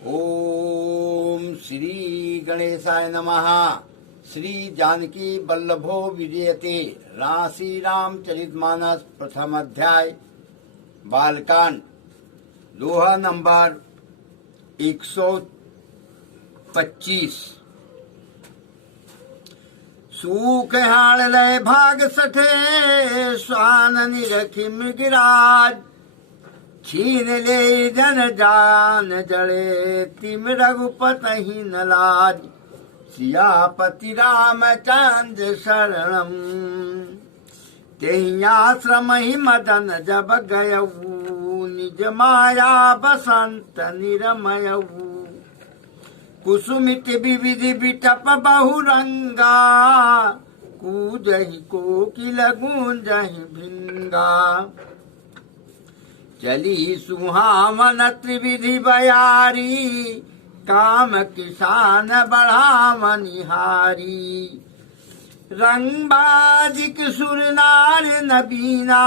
ओम श्री गणेशाय नमः। श्री जानकी वल्लभो विजयते। राशि रामचरितमानस प्रथम अध्याय बालकांड दोहा नंबर 125। सूख हाड़ लय भाग सठे स्वान निरखी मृगराज। छीन ले जन जान जड़े तिम रघुपति न लाज। सियापति रामचंद्र शरणम तेहि आश्रम ही मदन जब गयऊ। निज माया बसंत निरमयऊ। कुसुमित विविधि बिटप बहुरंगा। कूजहि कोकिल गूंजहि भिंगा। चली सुहावन त्रिविधि बयारी। काम किसान बढ़ावनिहारी। रंगबाजिक सुर नार नबीना।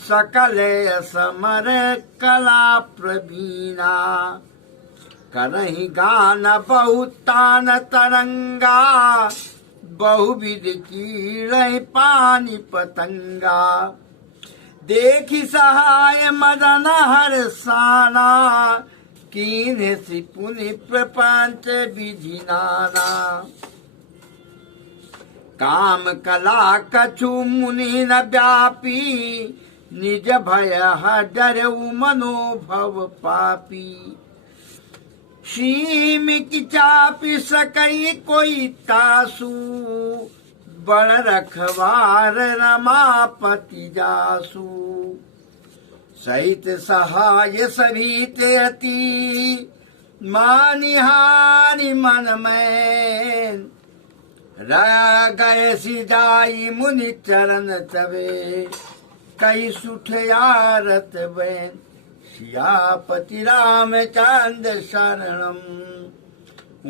सकल समर कला प्रवीणा। करहि गान बहुतान तरंगा। बहुविध कीड़हि पानी पतंगा। देखि सहाय मदन हर्षाना। कीन्ह सिपुनि प्रपंच विधि नाना। काम कला कछु मुनि न व्यापी। निज भय डरऊ मनोभव पापी। सीमिक चापि सकई कोई तासु। बड़ रखवार रमापति जासु। सहित सहाय सभी ते अति। मानिहारि मन में गए सिजाई मुनि चरण तबे। कई सुठयारत बैन सियापति रामचंद्र शरणम।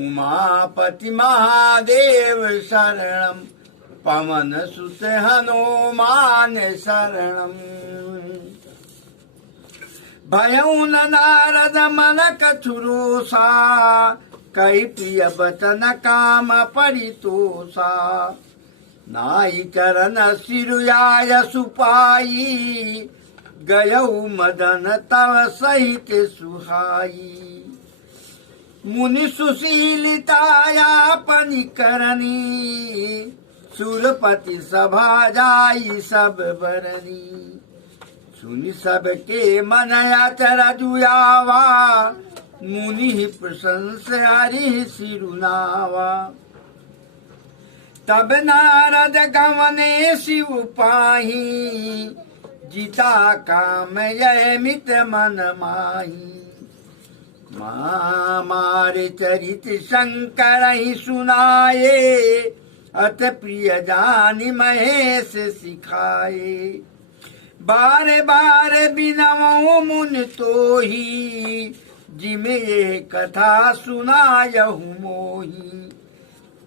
उमापति महादेव शरणम। पवन सुत हनुमान शरणम। भयउ न नारद मन कछुरोसा। कई प्रिय बचन काम परितोषा। नाई चरण सिरुयाय सुपाई। गयऊ मदन तव सहित सुहाई। मुनि सुशीलितायापनि करनी। सुरपति सभा जाई सब बरनी। सुनि सबके मन अचर जुयावा। मुनि प्रशंस हरि सिरुनावा। तब नारद गवने शिव पाही। जिता काम यह मित मन माही। मारे चरित शंकर ही सुनाए। अत प्रिय जानि महेश सिखाए। बारे बारे बिनवऊ मुन तो ही। जिमे ये कथा सुनायहु मोही।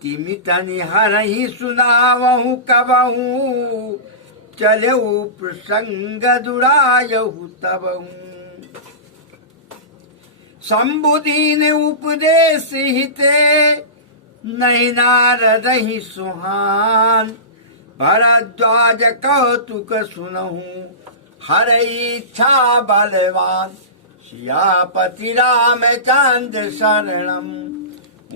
तिमि तनि हरहि सुनावहु कबहू। चलऊ प्रसंग दुरायहु तबहू। शंभुदीन उपदेश हिते। नहीं नारद ही सुहान। भरद्वाज कौतुक सुनहु। हर इच्छा बलवान। सियापति रामचंद्र शरणम।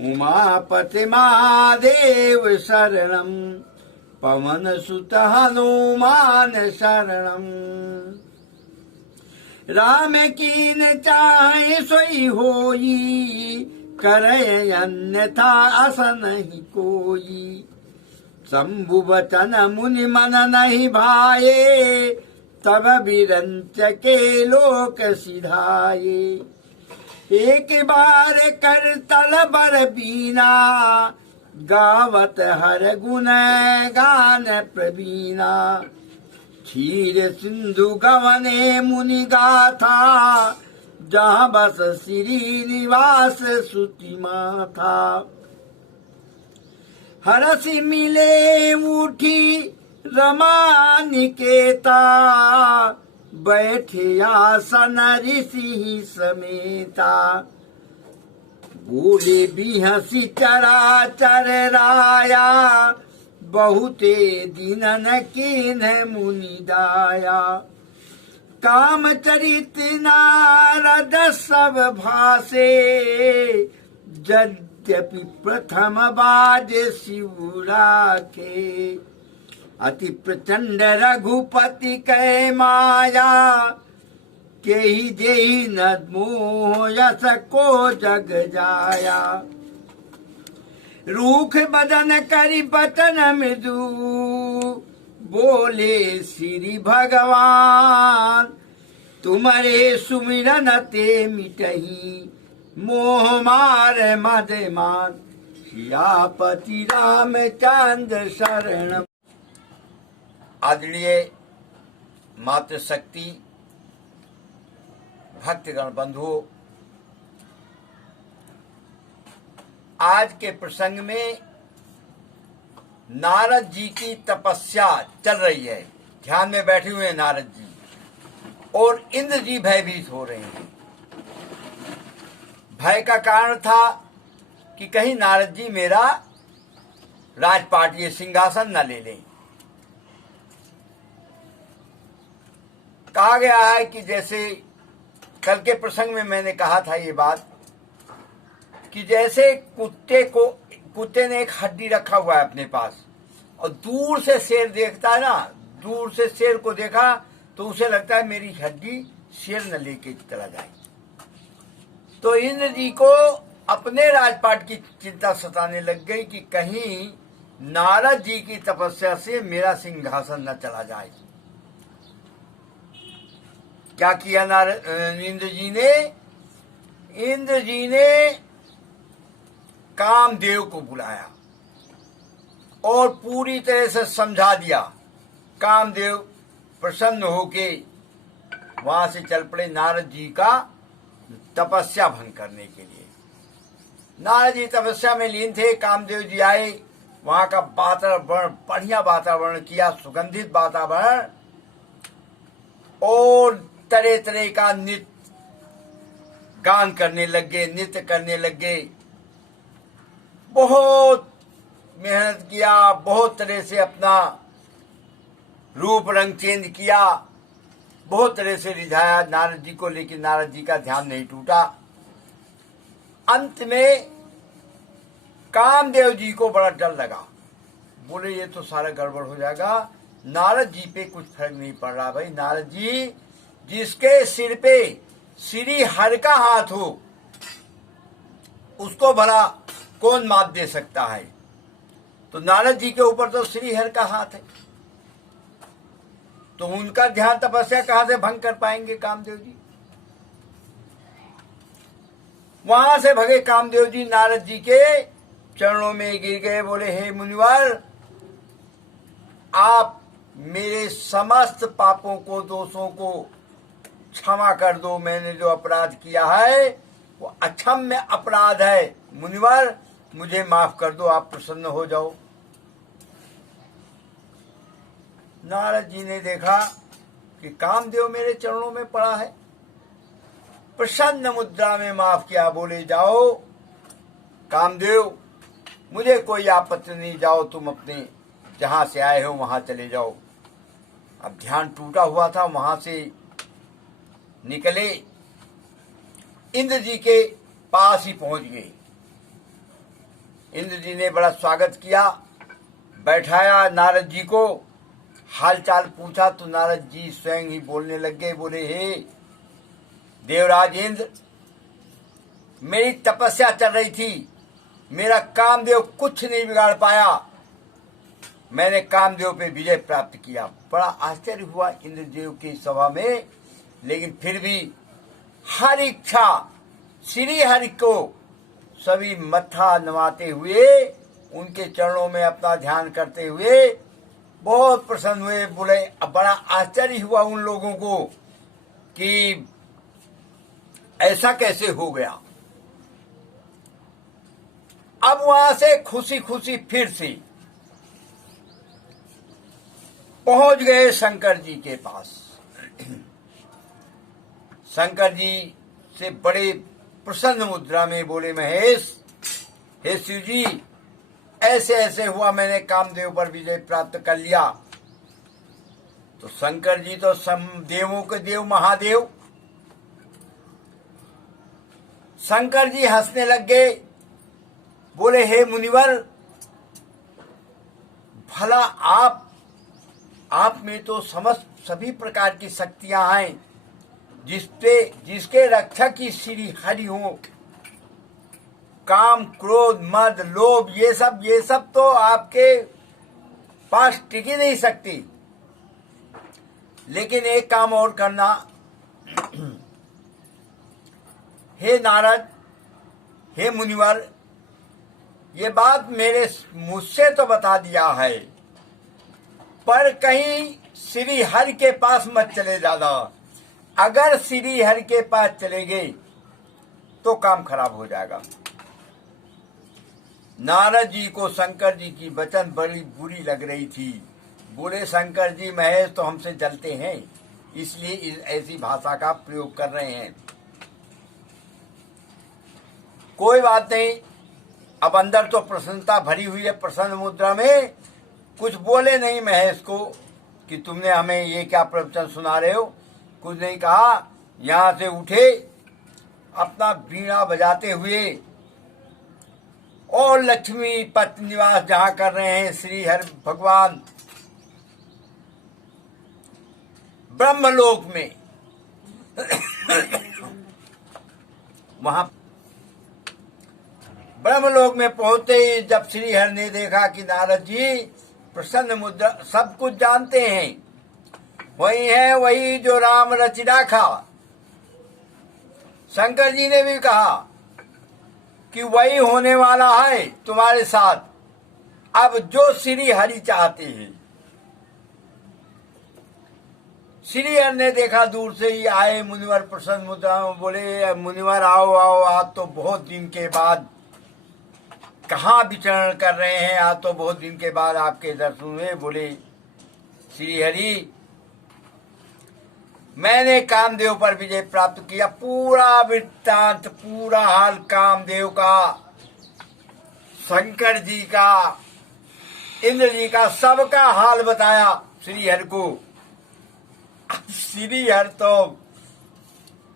उमापति महादेव शरणम। पवन सुत हनुमान शरणम। राम कीन चाहे सोई होई। करे अन्यथा अस नहीं कोई। शंभु वचन मुनि मन नहीं भाए। तब बिरंच के लोक सिधाए। एक बार कर तल बर बीना। गावत हर गुण गान प्रवीणा। क्षीर सिंधु गवने मुनि गाथा। जहाँ बस श्री निवास सुति माथा। हरसि मिले उठी रमा निकेता। बैठे आसन ऋषि समेता। बोले भी हंसी चराचर राया, बहुते दिनन कीन मुनि दाया। काम चरित नारद सब भाषे, यद्यपि प्रथम बाज शिवरा के। अति प्रचंड रघुपति कै माया, के ही देहि न मोह यस को जग जाया। रूख बदन करि बचन मृदु, बोले श्री भगवान। तुम्हारे सुमिरन ते मिटही, मोह मार मद मान। सियापति रामचंद्र शरण। आदरणीय मातृशक्ति भक्तगण बंधुओं, आज के प्रसंग में नारद जी की तपस्या चल रही है। ध्यान में बैठे हुए हैं नारद जी, और इंद्र जी भयभीत हो रहे हैं। भय का कारण था कि कहीं नारद जी मेरा राजपाट, ये सिंहासन न ले लें। कहा गया है कि जैसे कल के प्रसंग में मैंने कहा था ये बात, कि जैसे कुत्ते ने एक हड्डी रखा हुआ है अपने पास, और दूर से शेर देखता है ना, दूर से शेर को देखा तो उसे लगता है मेरी हड्डी शेर न लेके चला जाए। तो इंद्र जी को अपने राजपाट की चिंता सताने लग गई कि कहीं नारद जी की तपस्या से मेरा सिंहासन न चला जाए। क्या किया इंद्र जी ने कामदेव को बुलाया और पूरी तरह से समझा दिया। कामदेव प्रसन्न होके वहां से चल पड़े नारद जी का तपस्या भंग करने के लिए। नारद जी तपस्या में लीन थे। कामदेव जी आए, वहां का वातावरण, बढ़िया वातावरण किया, सुगंधित वातावरण, और तरह तरह का नृत्य गान करने लगे, नृत्य करने लगे। बहुत मेहनत किया, बहुत तरह से अपना रूप रंग चेंज किया, बहुत तरह से रिझाया नारद जी को, लेकिन नारद जी का ध्यान नहीं टूटा। अंत में कामदेव जी को बड़ा डर लगा। बोले ये तो सारा गड़बड़ हो जाएगा, नारद जी पे कुछ फर्क नहीं पड़ रहा। भाई नारद जी, जिसके सिर पे श्री हरि का हाथ हो, उसको भला कौन मात दे सकता है? तो नारद जी के ऊपर तो श्री हरि का हाथ है, तो उनका ध्यान तपस्या कहां से भंग कर पाएंगे कामदेव जी? वहां से भगे कामदेव जी, नारद जी के चरणों में गिर गए। बोले हे मुनिवर, आप मेरे समस्त पापों को, दोषों को क्षमा कर दो। मैंने जो अपराध किया है वो अक्षम्य अपराध है। मुनिवर मुझे माफ कर दो, आप प्रसन्न हो जाओ। नारद जी ने देखा कि कामदेव मेरे चरणों में पड़ा है, प्रसन्न मुद्रा में माफ किया। बोले जाओ कामदेव, मुझे कोई आपत्ति नहीं, जाओ तुम अपने जहां से आए हो वहां चले जाओ। अब ध्यान टूटा हुआ था, वहां से निकले, इंद्र जी के पास ही पहुंच गए। इंद्र जी ने बड़ा स्वागत किया, बैठाया नारद जी को, हालचाल पूछा तो नारद जी स्वयं ही बोलने लग गए। बोले हे देवराज इंद्र, मेरी तपस्या चल रही थी, मेरा कामदेव कुछ नहीं बिगाड़ पाया, मैंने कामदेव पे विजय प्राप्त किया। बड़ा आश्चर्य हुआ इंद्रदेव की सभा में, लेकिन फिर भी हर इच्छा श्री हरि को सभी मत्था नवाते हुए, उनके चरणों में अपना ध्यान करते हुए बहुत प्रसन्न हुए। बोले बड़ा आश्चर्य हुआ उन लोगों को कि ऐसा कैसे हो गया। अब वहां से खुशी खुशी फिर से पहुंच गए शंकर जी के पास। शंकर जी से बड़े प्रसन्न मुद्रा में बोले, महेश, हे शिव जी, ऐसे ऐसे हुआ, मैंने कामदेव पर विजय प्राप्त कर लिया। तो शंकर जी तो देवों के देव महादेव, शंकर जी हंसने लग गए। बोले, हे मुनिवर, भला आप में तो समस्त सभी प्रकार की शक्तियां हैं, जिसके रक्षक ही श्री हरि हो। काम, क्रोध, मद, लोभ, ये सब तो आपके पास टिक ही नहीं सकती। लेकिन एक काम और करना, हे नारद, हे मुनिवर, ये बात मुझसे तो बता दिया है, पर कहीं श्री हरि के पास मत चले जाना। अगर श्री हरि के पास चले गए तो काम खराब हो जाएगा। नारद जी को शंकर जी की वचन बड़ी बुरी लग रही थी। बोले, शंकर जी, महेश तो हमसे जलते हैं, इसलिए ऐसी भाषा का प्रयोग कर रहे हैं। कोई बात नहीं, अब अंदर तो प्रसन्नता भरी हुई है। प्रसन्न मुद्रा में कुछ बोले नहीं महेश को कि तुमने हमें ये क्या प्रवचन सुना रहे हो, कुछ नहीं कहा। यहां से उठे, अपना वीणा बजाते हुए और लक्ष्मी पत निवास जहां कर रहे हैं श्री हरि भगवान, ब्रह्मलोक में वहां ब्रह्मलोक में पहुंचते ही जब श्री हरि ने देखा कि नारद जी प्रसन्न मुद्रा सब कुछ जानते हैं, वही है वही जो राम रचि राखा। शंकर जी ने भी कहा कि वही होने वाला है तुम्हारे साथ, अब जो श्री हरि चाहते हैं। श्री हरि ने देखा, दूर से ही आए मुनिवर प्रसन्न मुद्रा में। बोले, मुनिवर आओ आओ, आज तो बहुत दिन के बाद कहाँ विचरण कर रहे हैं, आज तो बहुत दिन के बाद आपके दर्शन हुए। बोले, श्री हरि, मैंने कामदेव पर विजय प्राप्त किया। पूरा वृत्तांत, पूरा हाल कामदेव का, शंकर जी का, इंद्र जी का, सबका हाल बताया श्री हरि को। श्री हरि तो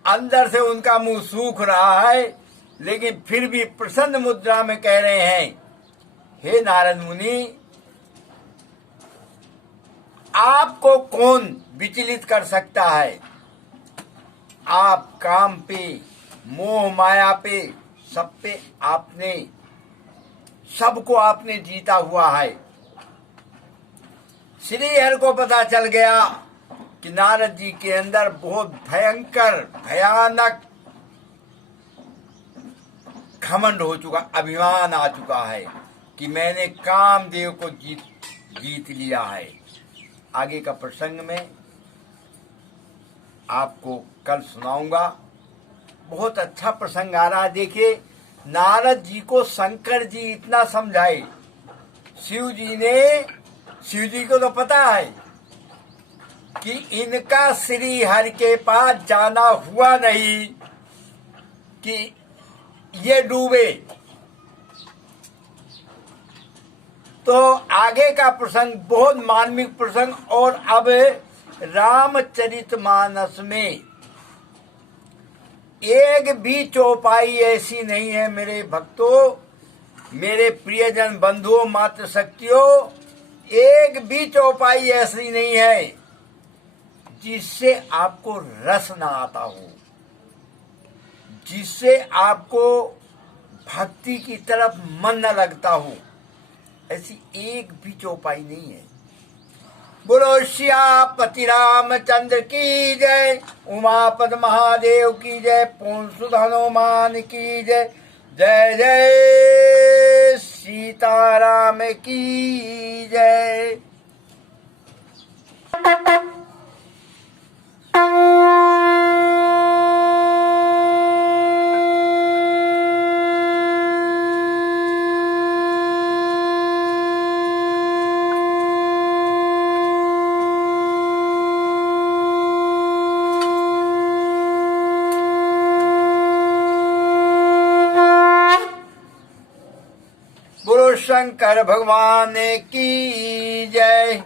अंदर से उनका मुंह सूख रहा है, लेकिन फिर भी प्रसन्न मुद्रा में कह रहे हैं, हे नारद मुनि, आपको कौन विचलित कर सकता है? आप काम पे, मोह माया पे, सब पे सबको आपने जीता हुआ है। श्री हरि को पता चल गया कि नारद जी के अंदर बहुत भयंकर, भयानक घमंड हो चुका, अभिमान आ चुका है कि मैंने कामदेव को जीत लिया है। आगे का प्रसंग में आपको कल सुनाऊंगा। बहुत अच्छा प्रसंग आ रहा है। देखिए, नारद जी को शंकर जी इतना समझाए, शिव जी को तो पता है कि इनका श्री हरि के पास जाना हुआ नहीं कि ये डूबे। तो आगे का प्रसंग बहुत मार्मिक प्रसंग। और अब रामचरितमानस में एक भी चौपाई ऐसी नहीं है मेरे भक्तों, मेरे प्रियजन बंधुओं, मात्र शक्तियों, एक भी चौपाई ऐसी नहीं है जिससे आपको रस ना आता हो, जिससे आपको भक्ति की तरफ मन न लगता हो। ऐसी एक भी चौपाई नहीं है। बोलो श्यापति रामचंद्र की जय, उमापद महादेव की जय, पूर्ण सुध हनुमान की जय, जय जय सीताराम की जय। शंकर भगवान की जय।